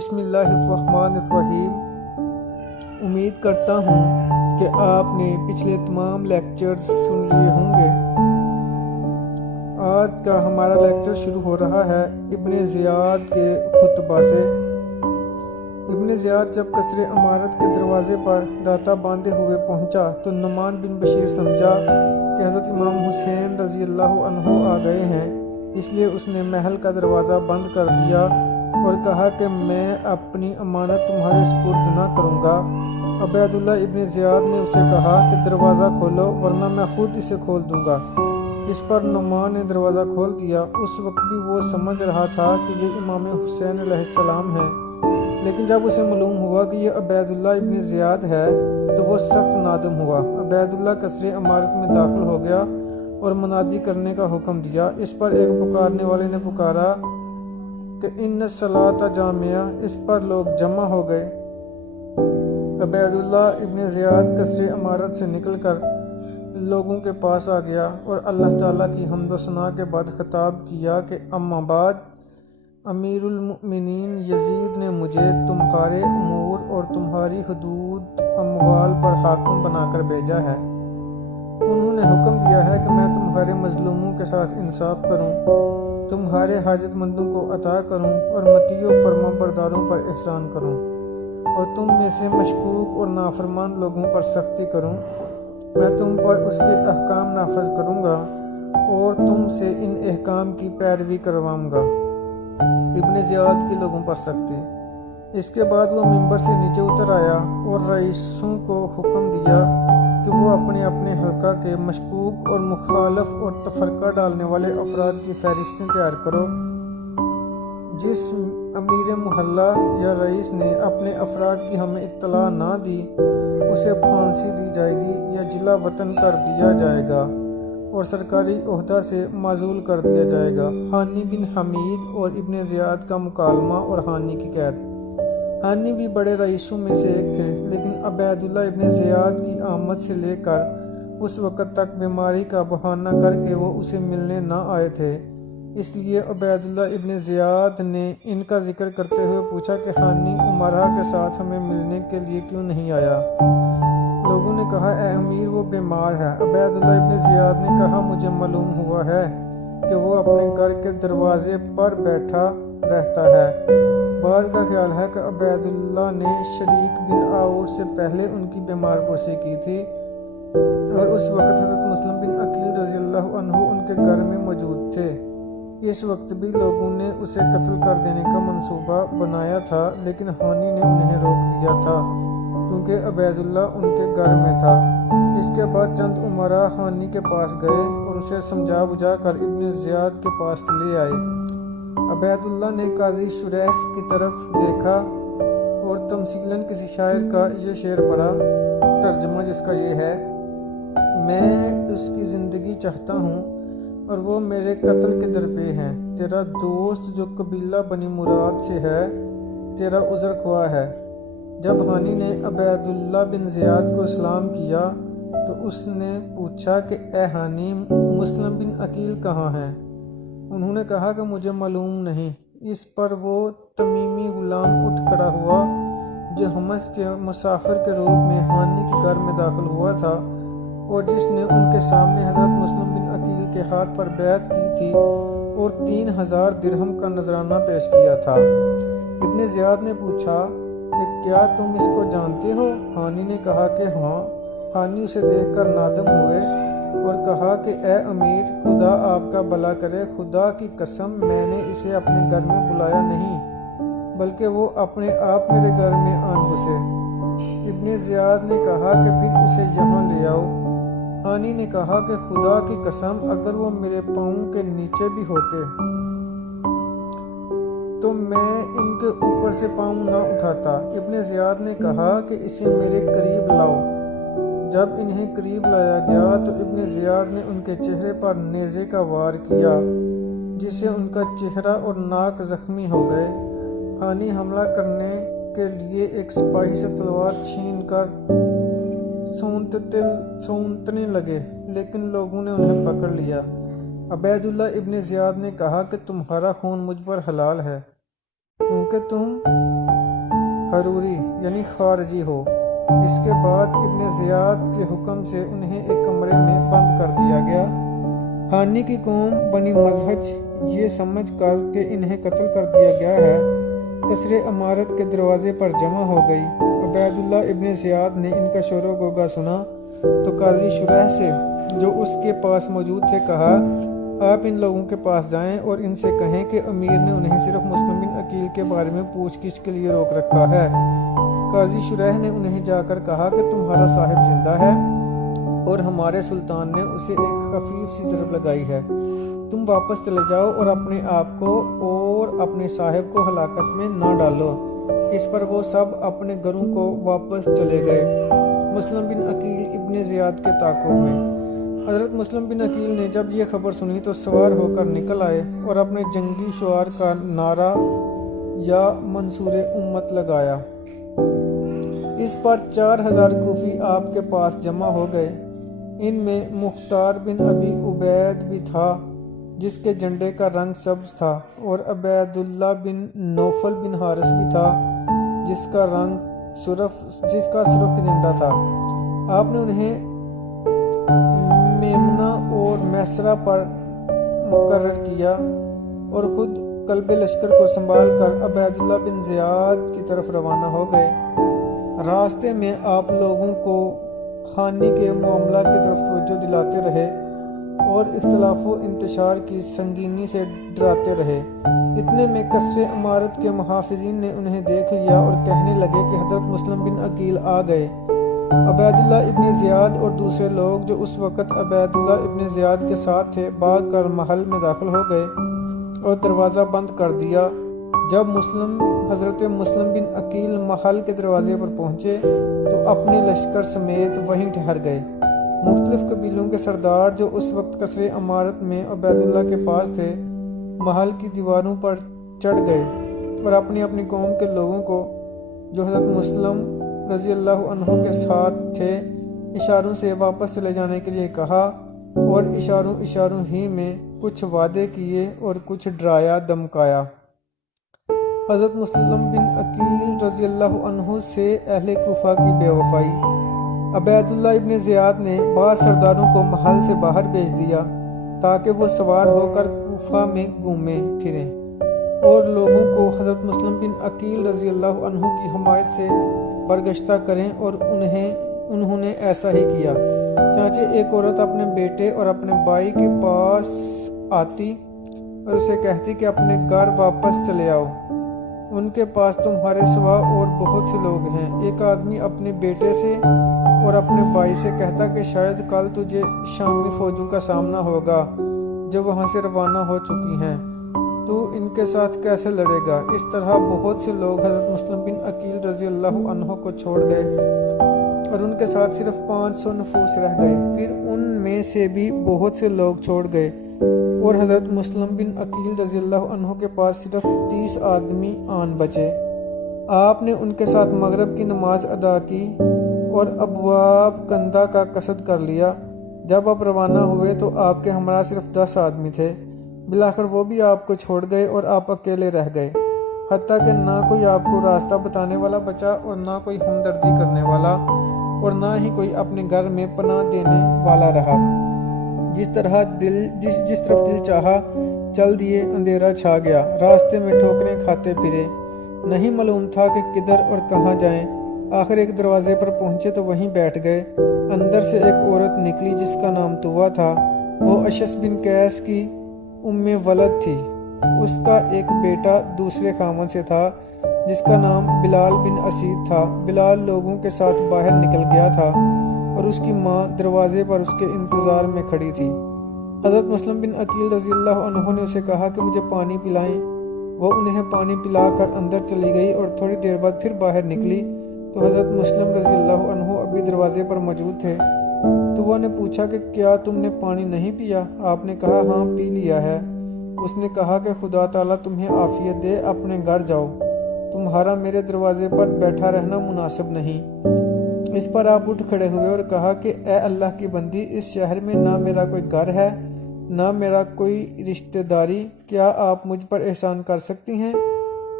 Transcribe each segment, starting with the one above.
بسم اللہ الرحمن الرحیم۔ امید کرتا ہوں کہ آپ نے پچھلے تمام لیکچرز سن لیے ہوں گے۔ آج کا ہمارا لیکچر شروع ہو رہا ہے ابن زیاد کے خطبہ سے۔ ابن زیاد جب قصر عمارت کے دروازے پر داتا باندھے ہوئے پہنچا تو نعمان بن بشیر سمجھا کہ حضرت امام حسین رضی اللہ عنہ آ گئے ہیں، اس لیے اس نے محل کا دروازہ بند کر دیا اور کہا کہ میں اپنی امانت تمہارے سپرد نہ کروں گا۔ عبید اللہ ابن زیاد نے اسے کہا کہ دروازہ کھولو ورنہ میں خود اسے کھول دوں گا۔ اس پر نعمان نے دروازہ کھول دیا۔ اس وقت بھی وہ سمجھ رہا تھا کہ یہ امام حسین علیہ السلام ہیں، لیکن جب اسے معلوم ہوا کہ یہ عبید اللہ ابن زیاد ہے تو وہ سخت نادم ہوا۔ عبید اللہ قصر عمارت میں داخل ہو گیا اور منادی کرنے کا حکم دیا۔ اس پر ایک پکارنے والے نے پکارا کہ ان الصلاۃ جامعہ، اس پر لوگ جمع ہو گئے۔ عبید اللہ ابن زیاد قصر عمارت سے نکل کر لوگوں کے پاس آ گیا اور اللہ تعالیٰ کی حمد و ثنا کے بعد خطاب کیا کہ اما بعد، امیر المؤمنین یزید نے مجھے تمہارے امور اور تمہاری حدود اموال پر حاکم بنا کر بھیجا ہے۔ انہوں نے حکم دیا ہے کہ میں تمہارے مظلوموں کے ساتھ انصاف کروں، تمہارے حاجت مندوں کو عطا کروں اور مطیع و فرما برداروں پر احسان کروں، اور تم میں سے مشکوک اور نافرمان لوگوں پر سختی کروں۔ میں تم پر اس کے احکام نافذ کروں گا اور تم سے ان احکام کی پیروی کرواؤں گا۔ ابن زیاد کی لوگوں پر سختی۔ اس کے بعد وہ ممبر سے نیچے اتر آیا اور رئیسوں کو حکم دیا کہ وہ اپنے اپنے حلقہ کے مشکوک اور مخالف اور تفرقہ ڈالنے والے افراد کی فہرستیں تیار کرو۔ جس امیر محلہ یا رئیس نے اپنے افراد کی ہمیں اطلاع نہ دی، اسے پھانسی دی جائے گی یا جلا وطن کر دیا جائے گا اور سرکاری عہدہ سے معزول کر دیا جائے گا۔ ہانی بن حمید اور ابن زیاد کا مکالمہ اور ہانی کی قید۔ ہانی بھی بڑے رئیسوں میں سے ایک تھے، لیکن عبید اللہ ابن زیاد کی آمد سے لے کر اس وقت تک بیماری کا بہانہ کر کے وہ اسے ملنے نہ آئے تھے۔ اس لیے عبید اللہ ابن زیاد نے ان کا ذکر کرتے ہوئے پوچھا کہ ہانی امراء کے ساتھ ہمیں ملنے کے لیے کیوں نہیں آیا؟ لوگوں نے کہا اے امیر وہ بیمار ہے۔ عبید اللہ ابن زیاد نے کہا مجھے معلوم ہوا ہے کہ وہ اپنے گھر کے دروازے پر بیٹھا رہتا ہے۔ بعض کا خیال ہے کہ عبید اللہ نے شریک بن عور سے پہلے ان کی بیمار پرسی کی تھی اور اس وقت حضرت مسلم بن عقیل رضی اللہ عنہ ان کے گھر میں موجود تھے۔ اس وقت بھی لوگوں نے اسے قتل کر دینے کا منصوبہ بنایا تھا، لیکن ہانی نے انہیں روک دیا تھا کیونکہ عبید اللہ ان کے گھر میں تھا۔ اس کے بعد چند امراء ہانی کے پاس گئے اور اسے سمجھا بجھا کر ابن زیاد کے پاس لے آئے۔ عبید اللہ نے قاضی شریح کی طرف دیکھا اور تمثیلاً کسی شاعر کا یہ شعر پڑھا، ترجمہ جس کا یہ ہے: میں اس کی زندگی چاہتا ہوں اور وہ میرے قتل کے درپے ہیں۔ تیرا دوست جو قبیلہ بنی مراد سے ہے تیرا عذر خواہ ہے۔ جب ہانی نے عبید اللہ بن زیاد کو سلام کیا تو اس نے پوچھا کہ اے ہانی، مسلم بن عقیل کہاں ہیں؟ انہوں نے کہا کہ مجھے معلوم نہیں۔ اس پر وہ تمیمی غلام اٹھ کھڑا ہوا جو حمص کے مسافر کے روپ میں ہانی کے گھر میں داخل ہوا تھا اور جس نے ان کے سامنے حضرت مسلم بن عقیل کے ہاتھ پر بیعت کی تھی اور 3000 درہم کا نذرانہ پیش کیا تھا۔ ابن زیاد نے پوچھا کہ کیا تم اس کو جانتے ہو؟ ہانی نے کہا کہ ہاں۔ ہانی اسے دیکھ کر نادم ہوئے اور کہا کہ اے امیر، خدا آپ کا بھلا کرے، خدا کی قسم میں نے اسے اپنے گھر میں بلایا نہیں بلکہ وہ اپنے آپ میرے گھر میں آن گھسے۔ ابن زیاد نے کہا کہ پھر اسے یہاں لے آؤ۔ ہانی نے کہا کہ خدا کی قسم اگر وہ میرے پاؤں کے نیچے بھی ہوتے تو میں ان کے اوپر سے پاؤں نہ اٹھاتا۔ ابن زیاد نے کہا کہ اسے میرے قریب لاؤ۔ جب انہیں قریب لایا گیا تو ابن زیاد نے ان کے چہرے پر نیزے کا وار کیا جس سے ان کا چہرہ اور ناک زخمی ہو گئے۔ ہانی حملہ کرنے کے لیے ایک سپاہی سے تلوار چھین کر سونتنے لگے، لیکن لوگوں نے انہیں پکڑ لیا۔ عبید اللہ ابن زیاد نے کہا کہ تمہارا خون مجھ پر حلال ہے کیونکہ تم حروری یعنی خارجی ہو۔ اس کے بعد ابن زیاد کے حکم سے انہیں ایک کمرے میں بند کر دیا گیا۔ ہانی کی قوم بنی مزہج یہ سمجھ کر کہ انہیں قتل کر دیا گیا ہے قصر عمارت کے دروازے پر جمع ہو گئی۔ عبید اللہ ابن زیاد نے ان کا شور و غوغا سنا تو قاضی شریح سے جو اس کے پاس موجود تھے کہا، آپ ان لوگوں کے پاس جائیں اور ان سے کہیں کہ امیر نے انہیں صرف مسلم بن عقیل کے بارے میں پوچھ گچھ کے لیے روک رکھا ہے۔ قاضی شریح نے انہیں جا کر کہا کہ تمہارا صاحب زندہ ہے اور ہمارے سلطان نے اسے ایک خفیف سی ضرب لگائی ہے، تم واپس چلے جاؤ اور اپنے آپ کو اور اپنے صاحب کو ہلاکت میں نہ ڈالو۔ اس پر وہ سب اپنے گھروں کو واپس چلے گئے۔ مسلم بن عقیل ابن زیاد کے تعاقب میں۔ حضرت مسلم بن عقیل نے جب یہ خبر سنی تو سوار ہو کر نکل آئے اور اپنے جنگی شعار کا نعرہ یا منصور امت لگایا۔ اس پر 4000 کوفی آپ کے پاس جمع ہو گئے۔ ان میں مختار بن ابی عبید بھی تھا جس کے جھنڈے کا رنگ سبز تھا، اور عبید اللہ بن نوفل بن حارث بھی تھا جس کا سرخ جھنڈا تھا۔ آپ نے انہیں میمنہ اور میسرہ پر مقرر کیا اور خود قلب لشکر کو سنبھال کر عبید اللہ بن زیاد کی طرف روانہ ہو گئے۔ راستے میں آپ لوگوں کو خانی کے معاملہ کی طرف توجہ دلاتے رہے اور اختلاف و انتشار کی سنگینی سے ڈراتے رہے۔ اتنے میں قصر عمارت کے محافظین نے انہیں دیکھ لیا اور کہنے لگے کہ حضرت مسلم بن عقیل آ گئے۔ عبید اللہ ابن زیاد اور دوسرے لوگ جو اس وقت عبید اللہ ابن زیاد کے ساتھ تھے بھاگ کر محل میں داخل ہو گئے اور دروازہ بند کر دیا۔ جب حضرت مسلم بن عقیل محل کے دروازے پر پہنچے تو اپنے لشکر سمیت وہیں ٹھہر گئے۔ مختلف قبیلوں کے سردار جو اس وقت قصر عمارت میں عبید اللہ کے پاس تھے محل کی دیواروں پر چڑھ گئے اور اپنی اپنی قوم کے لوگوں کو جو حضرت مسلم رضی اللہ عنہ کے ساتھ تھے اشاروں سے واپس چلے جانے کے لیے کہا، اور اشاروں ہی میں کچھ وعدے کیے اور کچھ ڈرایا دمکایا۔ حضرت مسلم بن عقیل رضی اللہ عنہ سے اہل کوفہ کی بے وفائی۔ عبید اللہ ابن زیاد نے بعض سرداروں کو محل سے باہر بھیج دیا تاکہ وہ سوار ہو کر کوفہ میں گھومیں پھریں اور لوگوں کو حضرت مسلم بن عقیل رضی اللہ عنہ کی حمایت سے برگشتہ کریں، اور انہوں نے ایسا ہی کیا۔ چنانچہ ایک عورت اپنے بیٹے اور اپنے بھائی کے پاس آتی اور اسے کہتی کہ اپنے گھر واپس چلے آؤ، ان کے پاس تمہارے سوا اور بہت سے لوگ ہیں۔ ایک آدمی اپنے بیٹے سے اور اپنے بھائی سے کہتا کہ شاید کل تجھے شامی فوجوں کا سامنا ہوگا جو وہاں سے روانہ ہو چکی ہیں، تو ان کے ساتھ کیسے لڑے گا؟ اس طرح بہت سے لوگ حضرت مسلم بن عقیل رضی اللہ عنہ کو چھوڑ گئے اور ان کے ساتھ صرف 500 نفوس رہ گئے۔ پھر ان میں سے بھی بہت سے لوگ چھوڑ گئے اور حضرت مسلم بن عقیل رضی اللہ عنہ کے پاس صرف 30 آدمی آن بچے۔ آپ نے ان کے ساتھ مغرب کی نماز ادا کی اور ابواب کندہ کا قصد کر لیا۔ جب آپ روانہ ہوئے تو آپ کے ہمراہ صرف 10 آدمی تھے۔ بالآخر وہ بھی آپ کو چھوڑ گئے اور آپ اکیلے رہ گئے، حتیٰ کہ نہ کوئی آپ کو راستہ بتانے والا بچا اور نہ کوئی ہمدردی کرنے والا، اور نہ ہی کوئی اپنے گھر میں پناہ دینے والا رہا۔ جس طرف دل چاہا چل دیے، اندھیرا چھا گیا، راستے میں ٹھوکریں کھاتے پھرے، نہیں معلوم تھا کہ کدھر اور کہاں جائیں۔ آخر ایک دروازے پر پہنچے تو وہیں بیٹھ گئے۔ اندر سے ایک عورت نکلی جس کا نام طوہ تھا، وہ اشعث بن قیس کی ام ولد تھی۔ اس کا ایک بیٹا دوسرے خامن سے تھا جس کا نام بلال بن اسید تھا۔ بلال لوگوں کے ساتھ باہر نکل گیا تھا اور اس کی ماں دروازے پر اس کے انتظار میں کھڑی تھی۔ حضرت مسلم بن عقیل رضی اللہ عنہ نے اسے کہا کہ مجھے پانی پلائیں۔ وہ انہیں پانی پلا کر اندر چلی گئی اور تھوڑی دیر بعد پھر باہر نکلی تو حضرت مسلم رضی اللہ عنہ ابھی دروازے پر موجود تھے۔ تو وہ نے پوچھا کہ کیا تم نے پانی نہیں پیا؟ آپ نے کہا ہاں پی لیا ہے۔ اس نے کہا کہ خدا تعالیٰ تمہیں عافیت دے، اپنے گھر جاؤ، تمہارا میرے دروازے پر بیٹھا رہنا مناسب نہیں۔ اس پر آپ اٹھ کھڑے ہوئے اور کہا کہ اے اللہ کی بندی، اس شہر میں نہ میرا کوئی گھر ہے نہ میرا کوئی رشتہ داری، کیا آپ مجھ پر احسان کر سکتی ہیں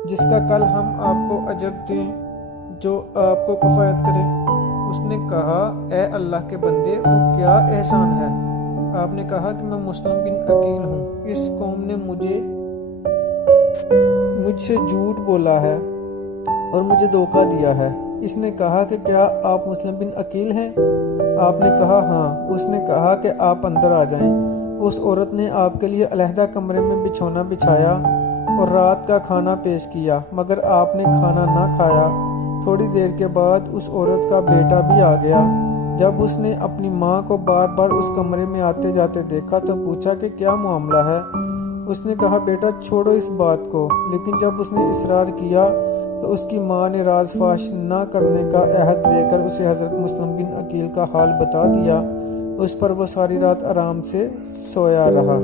جس کا کل ہم آپ کو اجر دیں؟ جو آپ کو کفایت کرے۔ اس نے کہا اے اللہ کے بندے، وہ کیا احسان ہے؟ آپ نے کہا کہ میں مسلم بن عقیل ہوں، اس قوم نے مجھ سے جھوٹ بولا ہے اور مجھے دھوکہ دیا ہے۔ اس نے کہا کہ کیا آپ مسلم بن عقیل ہیں؟ آپ نے کہا ہاں۔ اس نے کہا کہ آپ اندر آ جائیں۔ اس عورت نے آپ کے لیے علیحدہ کمرے میں بچھونا بچھایا اور رات کا کھانا پیش کیا، مگر آپ نے کھانا نہ کھایا۔ تھوڑی دیر کے بعد اس عورت کا بیٹا بھی آ گیا۔ جب اس نے اپنی ماں کو بار بار اس کمرے میں آتے جاتے دیکھا تو پوچھا کہ کیا معاملہ ہے؟ اس نے کہا بیٹا چھوڑو اس بات کو، لیکن جب اس نے اصرار کیا تو اس کی ماں نے راز فاش نہ کرنے کا عہد دے کر اسے حضرت مسلم بن عقیل کا حال بتا دیا۔ اس پر وہ ساری رات آرام سے سویا رہا۔